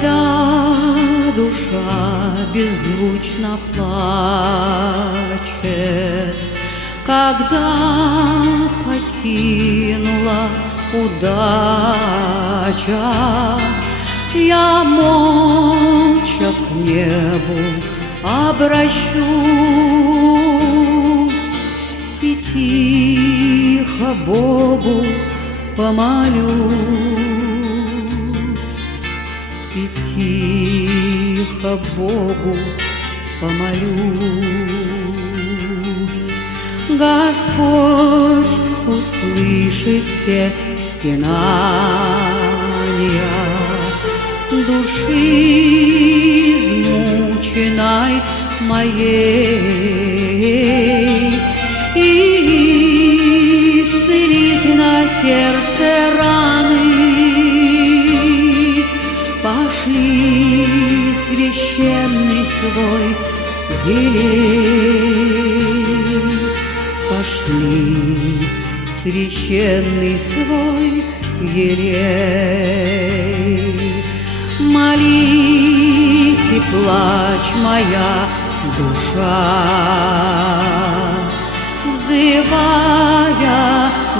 Когда душа беззвучно плачет, когда покинула удача, я молча к небу обращусь и тихо Богу помолюсь, и тихо Богу помолюсь. Господь, услыши все стенания души измученной моей, и исцелить на сердце раны. Пошли священный свой елей, пошли священный свой елей. Молись и плачь, моя душа, взывая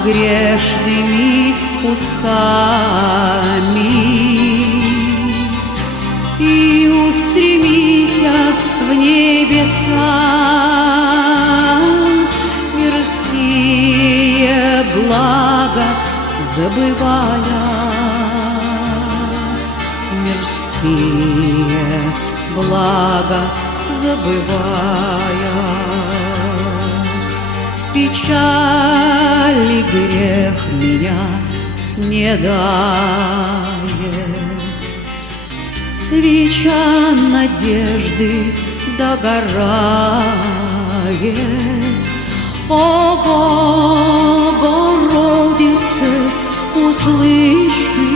грешными устами, и устремися в небеса, мирские блага забывая, мирские блага забывая. Печаль и грех меня снедает, свеча надежды догорает. О Богородице, услыши,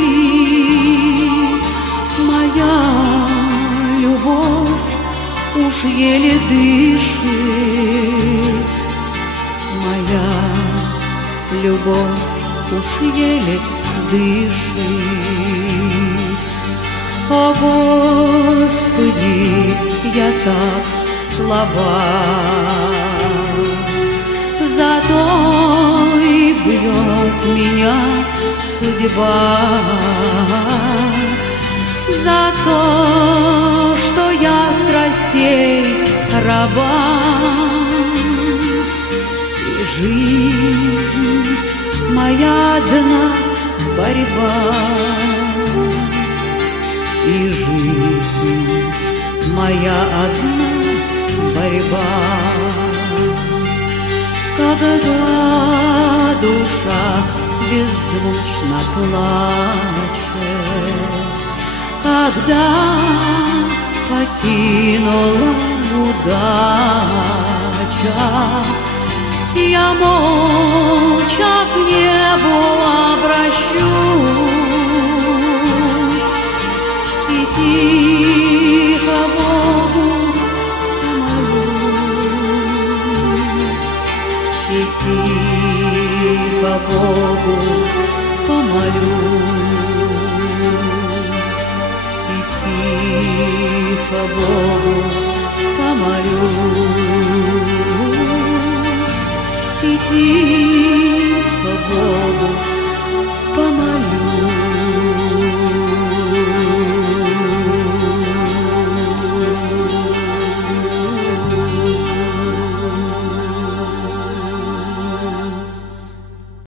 моя любовь уж еле дышит, моя любовь уж еле дышит. О Господи, я так слаба, зато и бьет меня судьба, за то, что я страстей раба, и жизнь моя одна борьба, и жизнь моя одна борьба. Когда душа беззвучно плачет, когда покинула удача, я молча к небу обращусь и тихо Богу помолюсь, и тихо Богу помолюсь, и тихо Богу помолюсь, и тихо Богу